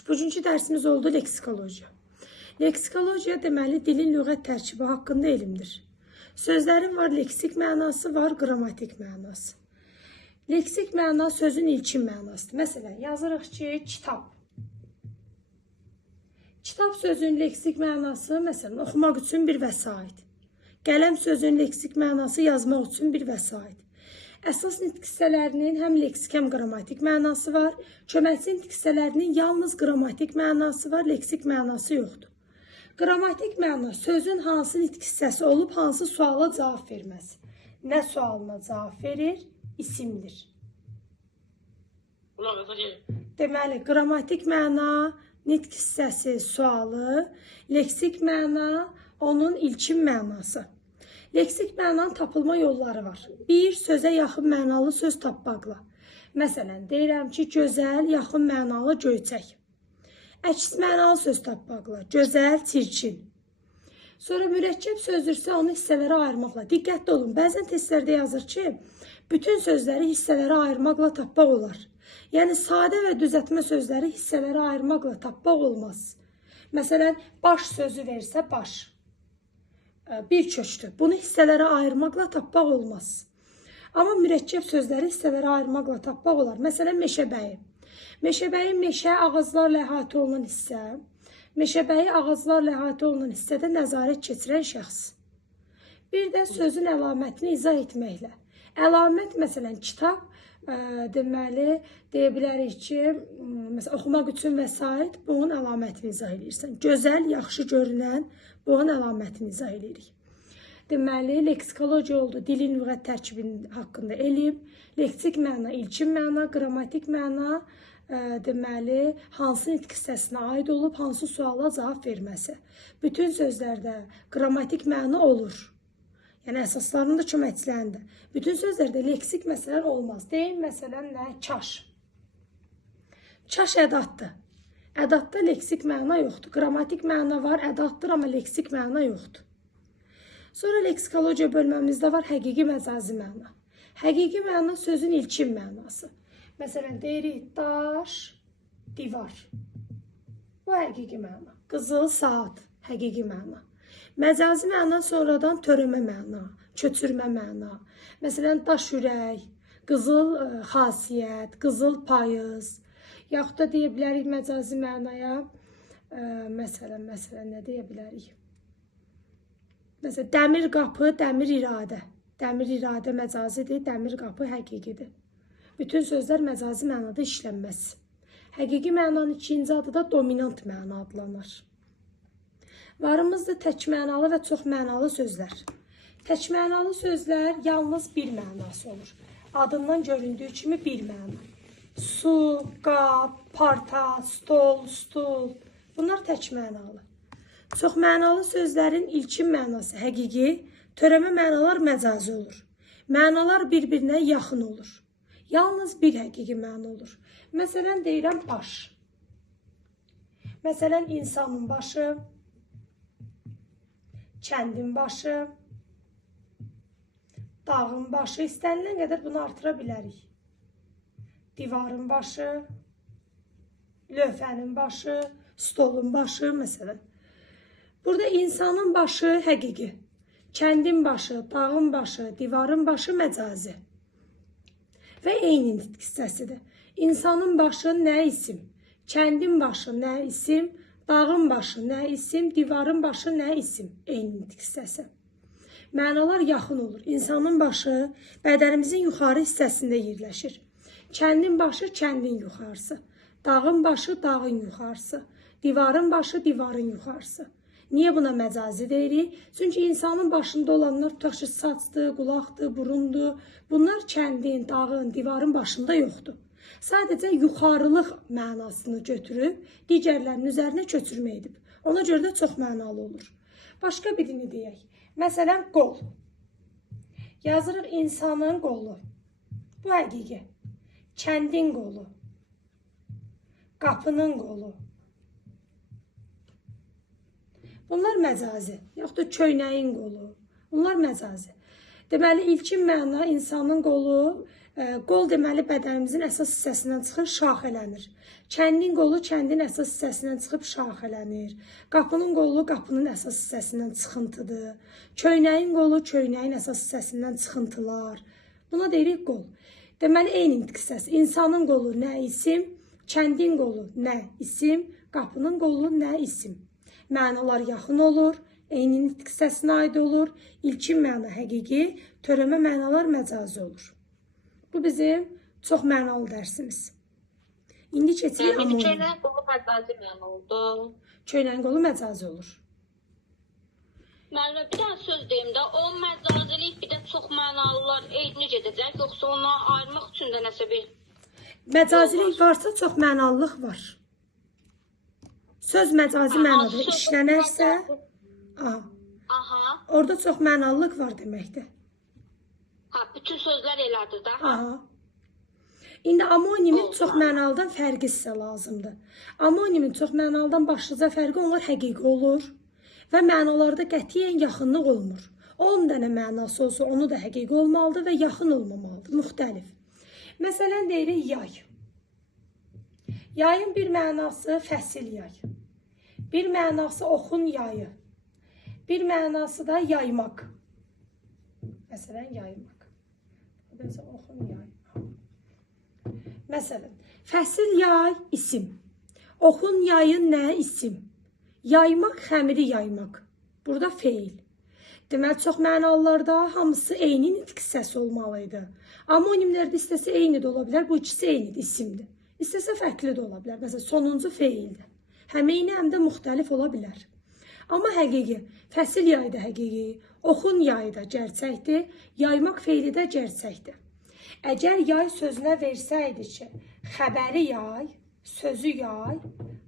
Yaxşı, bugünkü dərsimiz oldu leksikologiya. Leksikologiya deməli dilin lüğət tərkibi haqqında elmdir. Sözlərin var leksik mənası, var qrammatik mənası. Leksik məna sözün ilkin mənasıdır. Məsələn, yazırıq ki, kitab. Kitab sözün leksik mənası, məsələn, oxumaq üçün bir vəsait. Qələm sözün leksik mənası yazmaq üçün bir vəsait. Əsas nitq hissələrinin həm leksik, həm qrammatik mənası var. Köməkçi nitq hissələrinin yalnız qrammatik mənası var, leksik mənası yoxdur. Qrammatik məna sözün hansı nitq hissəsi olub, hansı suala cavab verməsi. Nə sualına cavab verir? İsimdir. Deməli, qrammatik məna nitq hissəsi sualı, leksik məna onun ilkin mənası. Leksik mənanın tapılma yolları var. Bir, sözə yaxın mənalı söz tapmaqla. Məsələn, deyirəm ki, gözəl, yaxın mənalı göyçək. Əks mənalı söz tapmaqla. Gözəl, çirkin. Sonra mürəkkəb sözdürsə onu hissələrə ayırmaqla. Diqqətli olun, bəzən testlərdə yazır ki, bütün sözləri hissələrə ayırmaqla tapmaq olar. Yəni, sadə və düzəltmə sözləri hissələrə ayırmaqla tapmaq olmaz. Məsələn, baş sözü versə baş. Bir köçdür. Bunu hissələrə ayırmaqla tapmaq olmaz. Amma mürəkkəb sözləri hissələrə ayırmaqla tapmaq olar. Məsələn, meşəbəyi. Meşəbəyi meşə ağaclarla əhatə olunan hissə. Meşəbəyi ağaclarla əhatə olunan hissədə nəzarət keçirən şəxs. Bir də sözün əlamətini izah etməklə. Əlamət, məsələn, kitab, deməli, deyə bilərik ki, məsələn, oxumaq üçün vəsait, bunun əlamətini izah edirsən. Gözəl, yaxşı görünən, bunun əlamətini izah edirik. Deməli, leksikologiya oldu, dilin lüğət tərkibinin haqqında elm, leksik məna, ilkin məna, qrammatik məna, deməli, hansı nitq hissəsinə aid olub, hansı suala cavab verməsi. Bütün sözlərdə qrammatik məna olur. Yəni, əsaslarında, köməkçilərində. Bütün sözlərdə leksik məsələlər olmaz. Deyim, məsələn, nə? Kaş. Kaş ədatdır. Ədatda leksik məna yoxdur. Qrammatik məna var, ədatdır, amma leksik məna yoxdur. Sonra leksikologiya bölməmizdə var həqiqi məcazi məna. Həqiqi məna sözün ilkin mənası. Məsələn, deyirik daş, divar. Bu həqiqi məna. Qızıl saat, həqiqi məna. Məcazi məna sonradan törəmə məna, köçürmə məna. Məsələn, daş ürək, qızıl xasiyyət, qızıl payız. Yaxud da deyə bilərik məcazi mənaya, məsələn, nə deyə bilərik? Məsələn, dəmir qapı, dəmir iradə. Dəmir iradə məcazidir, dəmir qapı həqiqidir. Bütün sözlər məcazi mənada işlənməz. Həqiqi mənanın ikinci adı da dominant məna adlanır. Varımızda tək mənalı və çox mənalı sözlər. Tək mənalı sözlər yalnız bir mənası olur. Adından göründüyü kimi bir məna. Su, qab, parta, stol, stul. Bunlar tək mənalı. Çox mənalı sözlərin ilkin mənası həqiqi, törəmə mənalar məcazi olur. Mənalar bir-birinə yaxın olur. Yalnız bir həqiqi məna olur. Məsələn, deyirəm baş. Məsələn, insanın başı, kəndin başı, dağın başı, istənilən qədər bunu artıra bilərik. Divarın başı, lövhənin başı, stolun başı, məsələn. Burada insanın başı həqiqi, kəndin başı, dağın başı, divarın başı məcazi və eyni nitq hissəsidir. İnsanın başı nə isim, kəndin başı nə isim, dağın başı nə isim, divarın başı nə isim, eyni nitq hissəsi. Mənalar yaxın olur. İnsanın başı bədənimizin yuxarı hissəsində yerləşir. Kəndin başı kəndin yuxarısı, dağın başı dağın yuxarısı, divarın başı divarın yuxarısı. Niyə buna məcazi deyirik? Çünki insanın başında olanlar tutaq ki, saçdır, qulaqdır, burundur. Bunlar kəndin, dağın, divarın başında yoxdur. Sadəcə yuxarılıq mənasını götürüb, digərlərinin üzərinə köçürmə edib. Ona görə də çox mənalı olur. Başqa birini deyək. Məsələn, qol. Yazırıq insanın qolu. Bu həqiqi. Kəndin qolu. Qapının qolu. Bunlar məcazi. Yaxud da köynəyin qolu. Bunlar məcazi. Deməli, ilkin məna insanın qolu, Qol deməli bədənimizin əsas hissəsindən çıxır, şaxələnir. Kəndin qolu kəndin əsas hissəsindən çıxıb şaxələnir. Qapının qolu qapının əsas hissəsindən çıxıntıdır. Köynəyin qolu köynəyin əsas hissəsindən çıxıntılar. Buna deyirik qol. Deməli eyni nitq hissəsi. İnsanın qolu nə isim, kəndin qolu nə isim, qapının qolu nə isim. Mənalar yaxın olur, eyni nitq hissəsinə aid olur. İlkin məna həqiqi, törəmə mənalar məcazi olur. Bu bizim çox mənalı dərsimiz. İndi keçirik amonim. Köynəyin qolu məcazi məna oldu. Köynəyin qolu məcazi olur. Müəllimə bir dənə söz deyim də, o məcazilik bir də çox mənalılar eyni gedəcək, yoxsa onu ayırmaq üçün də nəsə bir... Məcazilik varsa çox mənalılıq var. Söz məcazi mənada işlənərsə, orada çox mənalılıq var deməkdir. Bütün sözlər elədir də. İndi amonimin çox mənalıdan fərqi sizə lazımdır. Amonimin çox mənalıdan başlıca fərqi onlar həqiqi olur və mənalarda qətiyyən yaxınlıq olmur. 10 dənə mənası olsa onu da həqiqi olmalıdır və yaxın olmamalıdır, müxtəlif. Məsələn deyirik yay. Yayın bir mənası fəsil yay. Bir mənası oxun yayı. Bir mənası da yaymaq. Məsələn yaymaq. Oxun yay. Məsələn, fəsil yay isim. Oxun yayı nə isim? Yaymaq, xəmiri yaymaq. Burada feil. Deməli, çox mənalılarda hamısı eyni nitq hissəsi olmalıydı. Amonimlərdə istəsə eyni də ola bilər, bu ikisi eynidir, isimdir. İstəsə fərqli də ola bilər. Məsələn, sonuncu feildir. Həm eyni, həm də müxtəlif ola bilər. Amma həqiqi, fəsil yayı da həqiqi, oxun yayı da gerçəkdir, yaymaq feili də gerçəkdir. Əgər yay sözünə versəydi ki, xəbəri yay, sözü yay,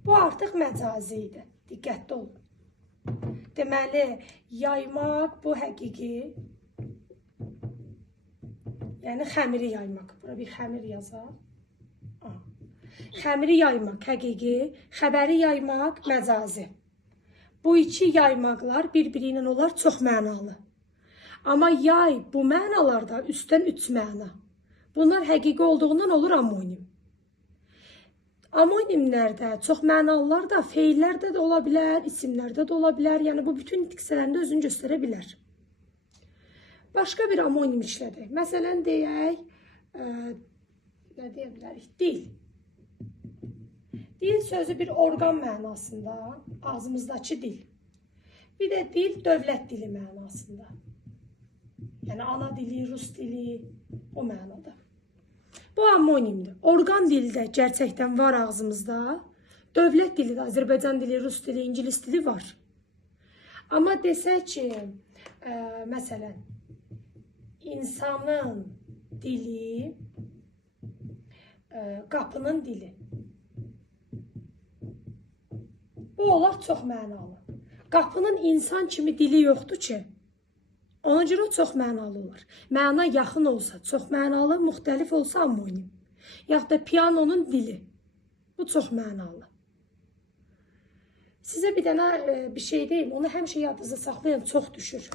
bu artıq məcazi idi. Diqqətli olun. Deməli, yaymaq bu həqiqi, yəni xəmiri yaymaq. Bura bir xəmir yazaq. Xəmiri yaymaq həqiqi, xəbəri yaymaq məcazi. Bu iki yaymaqlar bir-biri ilə olar çox mənalı. Amma yay bu mənalarda üstdən 3 məna. Bunlar həqiqi olduğundan olur amonim. Amonimlərdə çox mənalılar da feillərdə də ola bilər, isimlərdə də ola bilər. Yəni bu bütün nitqlərində özünü göstərə bilər. Başqa bir amonim işlədək. Məsələn deyək, nə deyə bilərik? Dil. Dil sözü bir orqan mənasında, ağzımızdakı dil. Bir də dil dövlət dili mənasında. Yəni ana dili, rus dili, o mənada. Bu amonimdir. Orqan dildə gerçəkdən var ağzımızda. Dövlət dili də, Azərbaycan dili, rus dili, ingilis dili var. Amma desək ki, məsələn, insanın dili, qapının dili. Bu olar çox mənalı. Qapının insan kimi dili yoxdur ki, ona görə çox mənalı olar. Məna yaxın olsa, çox mənalı, müxtəlif olsa amonim. Yaxud da piyanonun dili. Bu çox mənalı. Sizə bir dənə bir şey deyim, onu həmişə yadınızda saxlayın, çox düşür.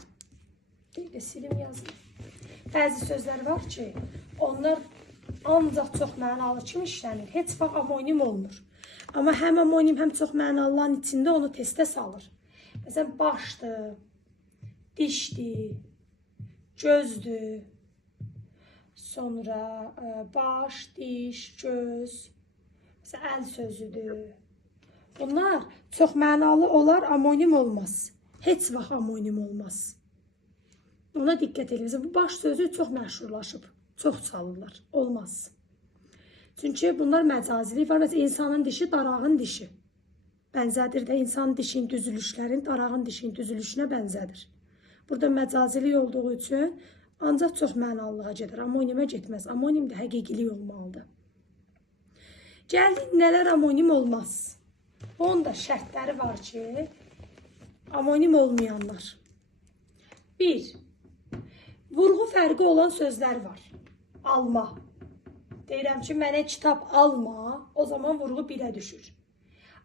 Silim yazın. Bəzi sözlər var ki, onlar ancaq çox mənalı kimi işlənir. Heç vaxt amonim olmur. Amma həm amonim, həm çox mənalıların içində onu testə salır. Məsələn, başdır, dişdir, gözdür, sonra baş, diş, göz, məsələn, əl sözüdür. Bunlar çox mənalı olar, amonim olmaz. Heç vaxt amonim olmaz. Ona diqqət edin. Bu baş sözü çox məşhurlaşıb, çox çalırlar. Olmaz. Çünki bunlar məcazilik var. Məsələn, insanın dişi darağın dişi. Bənzədir də insan dişinin düzülüşlərin darağın dişinin düzülüşünə bənzədir. Burada məcazilik olduğu üçün ancaq çox mənalılığa gedər. Amonimə getməz. Amonim də həqiqilik olmalıdır. Gəldik, nələr amonim olmaz? Onun da şərtləri var ki, amonim olmayanlar. 1. Vurğu fərqi olan sözlər var. Alma. Deyirəm ki, mənə kitab alma, o zaman vurğu 1-ə düşür.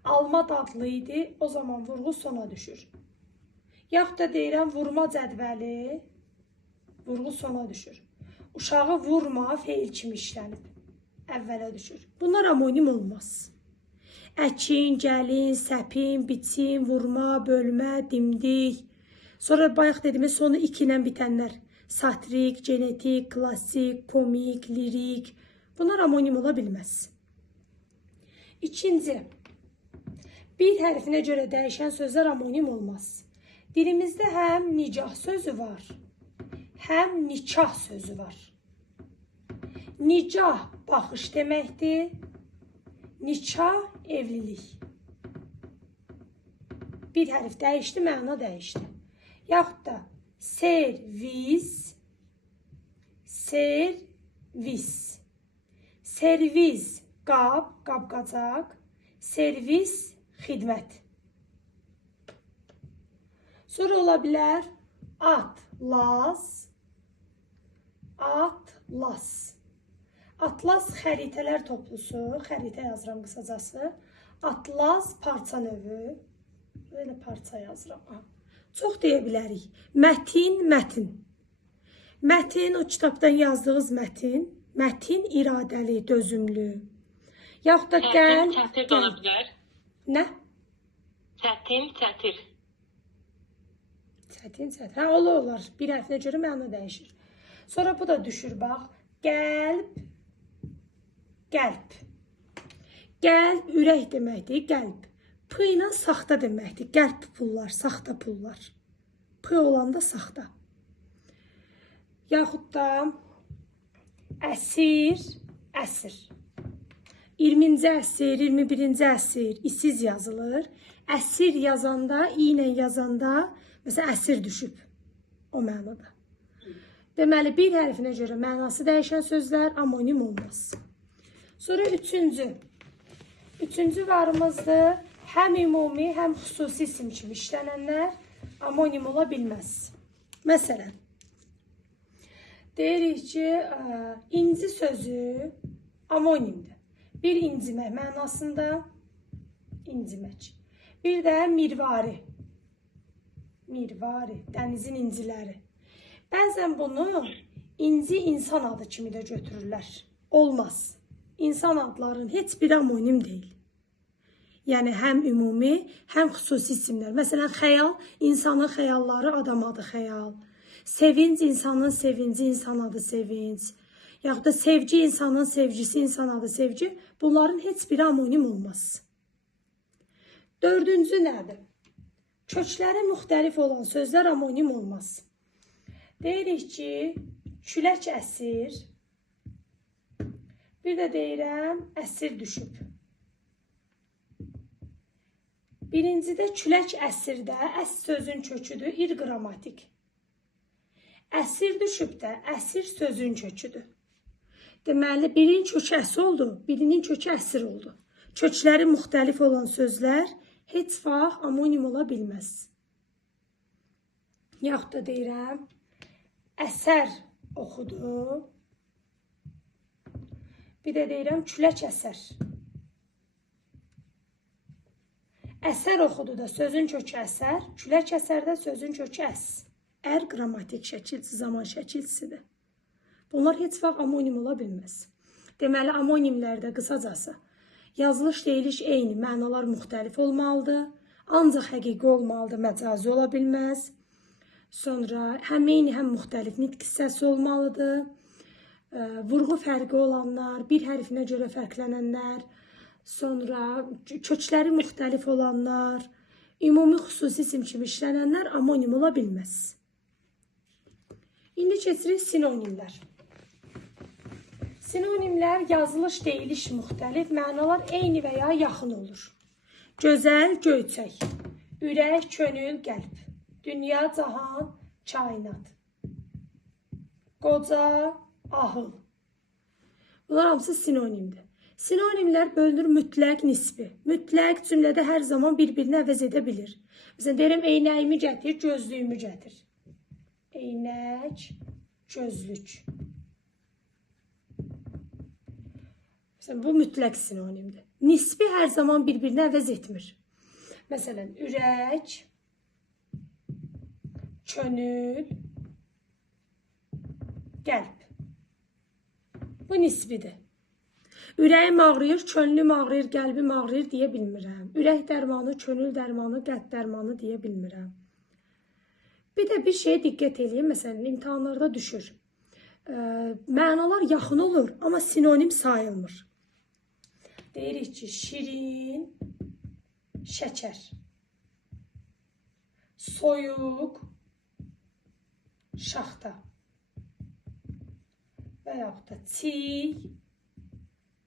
Alma dadlı idi, o zaman vurğu sona düşür. Yaxud da deyirəm, vurma cədvəli, vurğu sona düşür. uşağı vurma feil kimi işlənib. Əvvələ düşür. Bunlar amonim olmaz. Əkin, gəlin, səpin, biçin, vurma, bölmə, dimdik. Sonra bayaq dediyimiz sonu 2 ilə bitənlər. Satrik, genetik, klassik, komik, lirik. Bunlar amonim ola bilməz. İkinci, bir hərfinə görə dəyişən sözlər amonim olmaz. Dilimizdə həm nicah sözü var, həm nikah sözü var. Nicah baxış deməkdir, nikah evlilik. Bir hərf dəyişdi, məna dəyişdi. Yaxud da servis, servis. Servis, qab, qab-qacaq. Servis, xidmət. Sonra ola bilər atlas, atlas. Atlas xəritələr toplusu, xəritə yazıram qısacası. Atlas parça növü. Belə parça yazıram. Çox deyə bilərik. Mətin, mətin. Mətin, o kitabdan yazdığınız mətin. Mətin iradəli, dözümlü. Yaxud da gəl. Çətir də ola bilər. Nə? Çətin, çətir. Çətin, çətin. Hə, olar. Bir hərfinə görə məna dəyişir. Sonra bu da düşür, bax. Qəlb, qəlb. Qəlb, ürək deməkdir, qəlb. P ilə saxta deməkdir. Qəlb pullar, saxta pullar. P olanda saxta. Yaxud da əsir, əsir. 20-ci əsr, 21-ci əsr isiz yazılır. Əsir yazanda, i ilə yazanda, məsələn, əsir düşüb o mənada. Deməli, bir hərfinə görə mənası dəyişən sözlər amonim olmaz. Sonra üçüncü. Üçüncü varımızdır. Həm ümumi, həm xüsusi isim kimi işlənənlər amonim ola bilməz. Məsələn, deyirik ki, inci sözü amonimdir. Bir incimək mənasında incimək. Bir də mirvari. Mirvari, dənizin inciləri. Bəzən bunu inci insan adı kimi də götürürlər. Olmaz. İnsan adlarının heç biri amonim deyil. Yəni, həm ümumi, həm xüsusi isimlər. Məsələn, xəyal, insanın xəyalları, adam adı xəyal. Sevinç, insanın sevinci, insan adı sevinç. Yaxud da sevgi, insanın sevgisi, insan adı sevgi. Bunların heç biri amonim olmaz. Dördüncü nədir? Kökləri müxtəlif olan sözlər amonim olmaz. Deyirik ki, külək əsir. Bir də deyirəm, əsir düşüb. Birincidə külək əsirdə, əs sözün köküdür, qrammatik. Əsir düşüb də, əsir sözün köküdür. Deməli, birinin kökü əs oldu, birinin kökü əsir oldu. Kökləri müxtəlif olan sözlər heç vaxt amonim ola bilməz. Yaxud da deyirəm, əsər oxudu. Bir də deyirəm, külək əsər. Əsər oxudu da sözün kökü əsər, külək əsərdə sözün kökü əs. Ər qrammatik şəkilsi, zaman şəkilsidir. Bunlar heç vaxt amonim ola bilməz. Deməli, amonimlərdə qısacası yazılış, deyiliş eyni, mənalar müxtəlif olmalıdır. Ancaq həqiqi olmalıdır, məcazi ola bilməz. Sonra həm eyni, həm müxtəlif nitq hissəsi olmalıdır. Vurğu fərqi olanlar, bir hərfinə görə fərqlənənlər. Sonra kökləri müxtəlif olanlar, ümumi xüsusi isim kimi işlənənlər amonim ola bilməz. İndi keçirik sinonimlər. Sinonimlər yazılış, deyiliş müxtəlif, mənalar eyni və ya yaxın olur. Gözəl, göyçək, ürək, könül, qəlb, dünya, cahan, kainat, qoca, ahıl. Bunlar hamısı sinonimdir. Sinonimlər bölünür mütləq, nisbi. Mütləq cümlədə hər zaman bir-birini əvəz edə bilir. Məsələn, deyirəm, eynəyimi gətir, gözlüyümü gətir. Eynək, gözlük. Məsələn, bu mütləq sinonimdir. Nisbi hər zaman bir-birini əvəz etmir. Məsələn, ürək, könül, qəlb. Bu nisbidir. Ürəyim ağrıyır, könlüm ağrıyır, qəlbim ağrıyır deyə bilmirəm. Ürək dərmanı, könül dərmanı, qəlb dərmanı deyə bilmirəm. Bir də bir şeyə diqqət edin. Məsələn, imtahanlarda düşür. Mənalar yaxın olur, amma sinonim sayılmır. Deyirik ki, şirin, şəkər. Soyuq, şaxta. Və yaxud da çiy,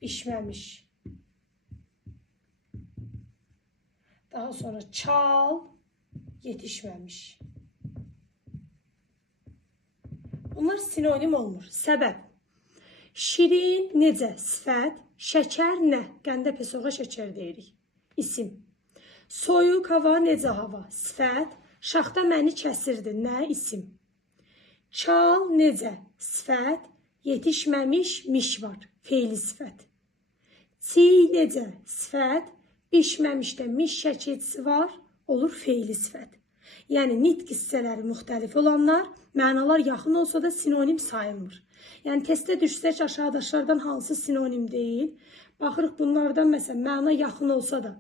bişməmiş. Daha sonra çal, yetişməmiş. Bunlar sinonim olmur. Səbəb. Şirin necə? Sifət. Şəkər nə? Qəndə pesoğa şəkər deyirik. İsim. Soyuq hava necə hava? Sifət. Şaxta məni kəsirdi. Nə? İsim. Çal necə? Sifət. Yetişməmiş miş var. Feili sifət. Çiy necə? Sifət. Bişməmişdə miş şəkilçisi var. Olur feili sifət. Yəni nitq hissələri müxtəlif olanlar, mənalar yaxın olsa da sinonim sayılmır. Yəni testdə düşsək aşağıdaşlardan hansı sinonim deyil. Baxırıq bunlardan məsələn məna yaxın olsa da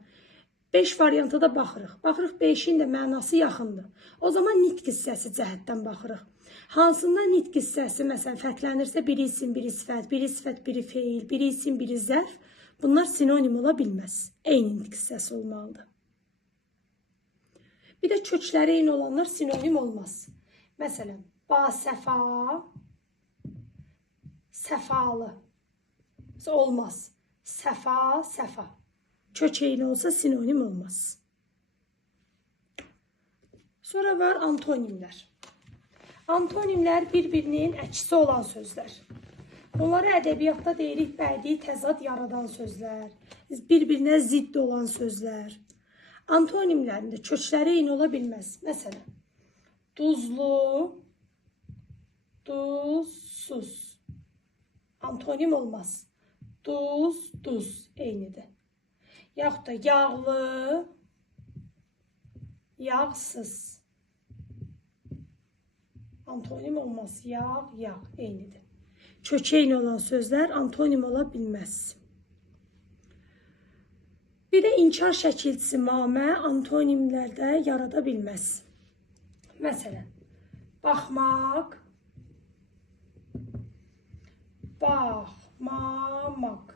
5 varianta da baxırıq. Baxırıq 5-in də mənası yaxındır. O zaman nitq hissəsi cəhətdən baxırıq. Hansında nitq hissəsi məsələn fərqlənirsə biri isim, biri sifət, biri sifət, biri feil, biri isim, biri zərf, bunlar sinonim ola bilməz. Eyni nitq hissəsi olmalıdır. Bir də kökləri eyni olanlar sinonim olmaz. Məsələn, basəfa, səfalı. Olmaz. Səfa, səfa. Kök eyni olsa sinonim olmaz. Sonra var antonimlər. Antonimlər bir-birinin əksi olan sözlər. Bunları ədəbiyyatda deyirik bədii təzad yaradan sözlər. Bir-birinə zidd olan sözlər. Antonimlərində kökləri eyni ola bilməz. Məsələn, duzlu, duzsuz. Antonim olmaz. Duz, duz eynidir. Yaxud da yağlı, yağsız. Antonim olmaz. Yağ, yağ eynidir. Kök eyni olan sözlər antonim ola bilməz. Bir də inkar şəkilçisi mamə antonimlərdə yarada bilməz. Məsələn, baxmaq, baxmamaq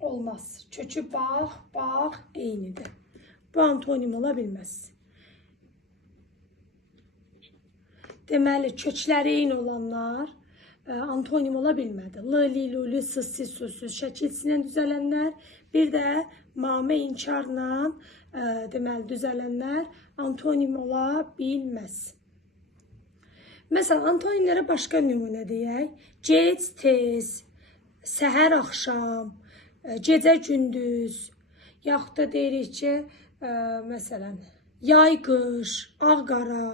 olmaz. Kökü bax, bax eynidir. Bu antonim ola bilməz. Deməli, kökləri eyni olanlar antonim ola bilmədi. L, li, lu, li, sı, si, su, süz şəkilçisindən düzələnlər, bir də mamə inkarla deməli düzələnlər antonim ola bilməz. Məsələn, antonimlərə başqa nümunə deyək. Gec, tez, səhər, axşam, gecə, gündüz, yaxud da deyirik ki, məsələn, yay, qış, ağ, qara.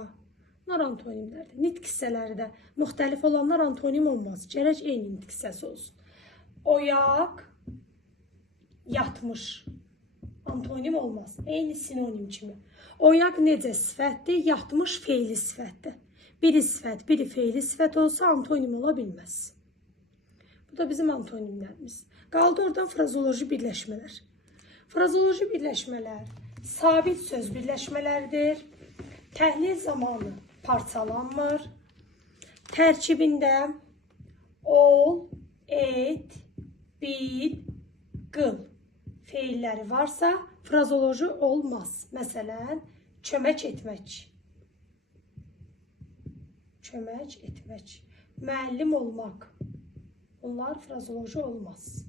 Bunlar antonimlərdir. Nitq hissələri də müxtəlif olanlar antonim olmaz. Gərək eyni nitq hissəsi olsun. Oyaq, yatmış. Antonim olmaz. Eyni sinonim kimi. Oyaq necə sifətdir? Yatmış feili sifətdir. Biri sifət, biri feili sifət olsa antonim ola bilməz. Bu da bizim antonimlərimiz. Qaldı oradan frazoloji birləşmələr. Frazoloji birləşmələr sabit söz birləşmələrdir. Təhlil zamanı parçalanmır. Tərkibində ol, et, bil, qıl feilləri varsa frazoloji olmaz. Məsələn, kömək etmək. Kömək etmək. Müəllim olmaq. Bunlar frazoloji olmaz.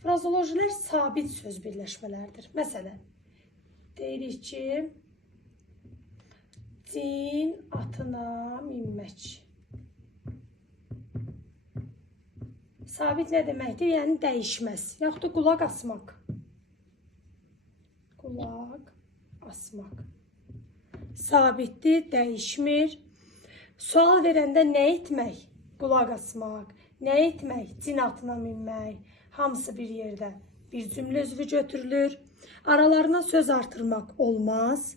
Frazolojilər sabit söz birləşmələrdir. Məsələn, deyirik ki, cin atına minmək. Sabit nə deməkdir? Yəni dəyişməz. Yaxud da qulaq asmaq. Qulaq asmaq. Sabitdir, dəyişmir. Sual verəndə nə etmək? Qulaq asmaq. Nə etmək? Cin atına minmək. Hamısı bir yerdə. Bir cümlə üzvü götürülür. Aralarına söz artırmaq olmaz.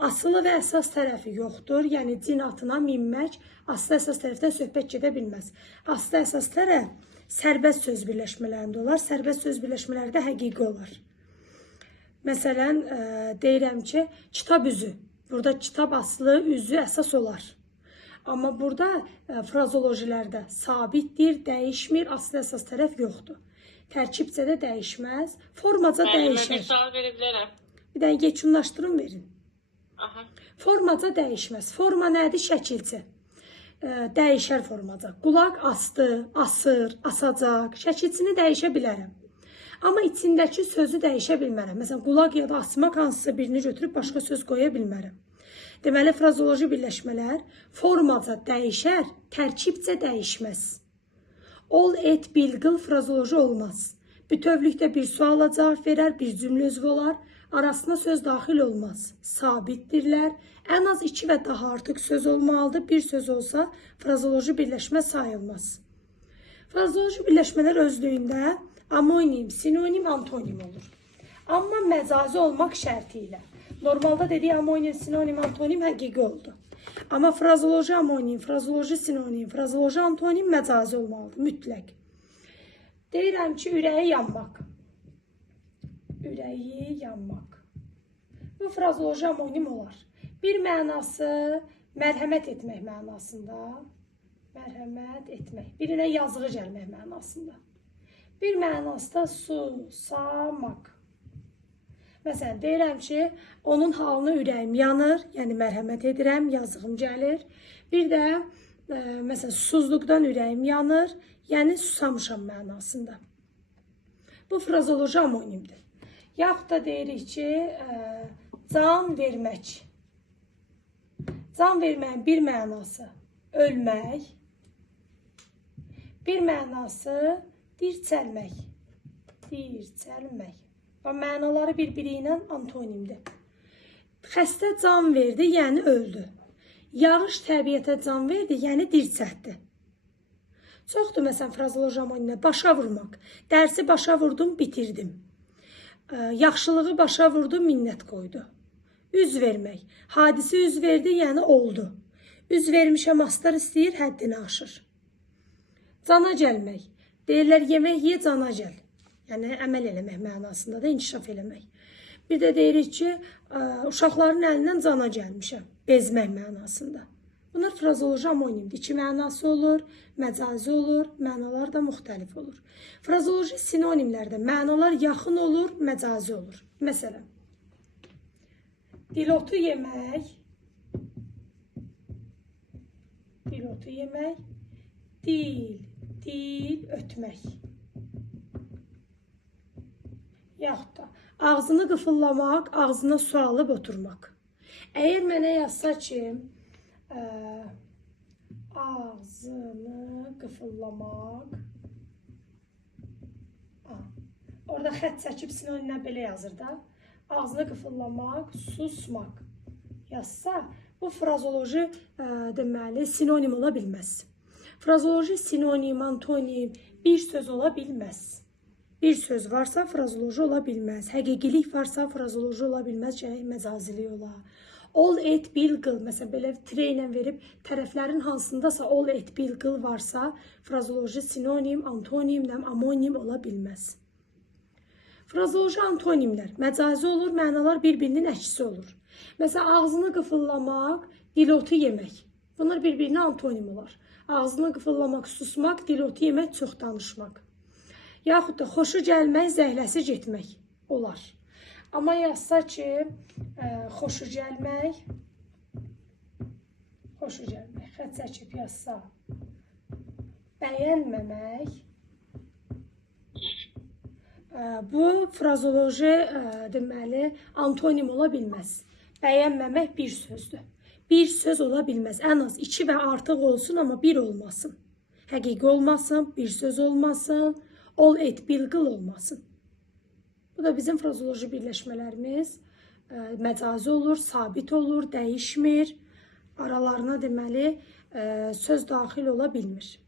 Asılı və əsas tərəfi yoxdur. Yəni cin atına minmək asılı əsas tərəfdən söhbət gedə bilməz. Asılı əsas tərəf sərbəst söz birləşmələrində olar. Sərbəst söz birləşmələrdə həqiqi olar. Məsələn, deyirəm ki, kitab üzü. Burada kitab asılı, üzü əsas olar. Amma burada frazolojilərdə sabitdir, dəyişmir, asılı əsas tərəf yoxdur. Tərkibcə də dəyişməz, formaca dəyişir. Misal verə bilərəm. Bir dənə yekunlaşdırın verin. Aha. Formaca dəyişməz. Forma nədir? Şəkilçə. Dəyişər formaca. Qulaq astı, asır, asacaq. Şəkilçini dəyişə bilərəm. Amma içindəki sözü dəyişə bilmərəm. Məsələn, qulaq ya da asmaq hansısa birini götürüb başqa söz qoya bilmərəm. Deməli, frazoloji birləşmələr formaca dəyişər, tərkibcə dəyişməz. Ol, et, bil, qıl frazoloji olmaz. Bütövlükdə bir suala cavab verər, bir cümlə üzvü olar, arasına söz daxil olmaz. Sabitdirlər, ən az 2 və daha artıq söz olmalıdır. Bir söz olsa frazoloji birləşmə sayılmaz. Frazoloji birləşmələr özlüyündə amonim, sinonim, antonim olur. Amma məcazi olmaq şərti ilə. Normalda dediyi amonim, sinonim, antonim həqiqi oldu. Amma frazoloji amonim, frazoloji sinonim, frazoloji antonim məcazi olmalıdır, mütləq. Deyirəm ki, ürəyi yanmaq. Ürəyi yanmaq. Bu frazoloji amonim olar. Bir mənası mərhəmət etmək mənasında. Mərhəmət etmək. Birinə yazığı gəlmək mənasında. Bir mənası da susamaq. Məsələn, deyirəm ki, onun halına ürəyim yanır, yəni mərhəmət edirəm, yazığım gəlir. Bir də, məsələn, susuzluqdan ürəyim yanır, yəni susamışam mənasında. Bu frazoloji amonimdir. Yaxud da deyirik ki, can vermək. Can verməyin bir mənası ölmək, bir mənası dirçəlmək. Dirçəlmək. Və mənaları bir-biri ilə antonimdir. Xəstə can verdi, yəni öldü. Yağış təbiətə can verdi, yəni dirçəltdi. Çoxdur, məsələn, frazoloji amonimlə başa vurmaq. Dərsi başa vurdum, bitirdim. Yaxşılığı başa vurdu, minnət qoydu. Üz vermək. Hadisi üz verdi, yəni oldu. Üz vermişəm, astar istəyir, həddini aşır. Cana gəlmək. Deyirlər, yemək ye, cana gəl. Yəni, əməl eləmək mənasında da inkişaf eləmək. Bir də deyirik ki, uşaqların əlindən cana gəlmişəm. Bezmək mənasında. Bunlar frazoloji amonimdir. 2 mənası olur, məcazi olur, mənalar da müxtəlif olur. Frazoloji sinonimlərdə mənalar yaxın olur, məcazi olur. Məsələn, dilotu yemək, dilotu yemək, dil ötmək. Yaxud da ağzını qıfıllamaq, ağzına su alıb oturmaq. Əgər mənə yazsa ki, ağzını qıfıllamaq, orada xət çəkib sinonimlə belə yazır da, ağzını qıfıllamaq, susmaq yazsa, bu frazoloji deməli sinonim ola bilməz. Frazoloji sinonim, antonim bir söz ola bilməz. Bir söz varsa frazoloji ola bilməz. Həqiqilik varsa frazoloji ola bilməz, gərək məcazilik ola. Ol, et, bil, qıl. Məsələn, belə tire ilə verib tərəflərin hansındasa ol, et, bil, qıl varsa frazoloji sinonim, antonim, amonim ola bilməz. Frazoloji antonimlər məcazi olur, mənalar bir-birinin əksi olur. Məsələn, ağzını qıfıllamaq, dilotu yemək. Bunlar bir-birinə antonim olar. Ağzını qıfıllamaq, susmaq, dilotu yemək, çox danışmaq. Yaxud da xoşu gəlmək, zəhləsi getmək olar. Amma yazsa ki, xoşu gəlmək, xət çəkib yazsa, bəyənməmək, bu frazoloji deməli antonim ola bilməz. Bəyənməmək bir sözdür. Bir söz ola bilməz. Ən az 2 və artıq olsun, amma 1 olmasın. Həqiqi olmasın, bir söz olmasın. Ol, et, bil, qıl olmasın. Bu da bizim frazoloji birləşmələrimiz məcazi olur, sabit olur, dəyişmir. Aralarına deməli söz daxil ola bilmir.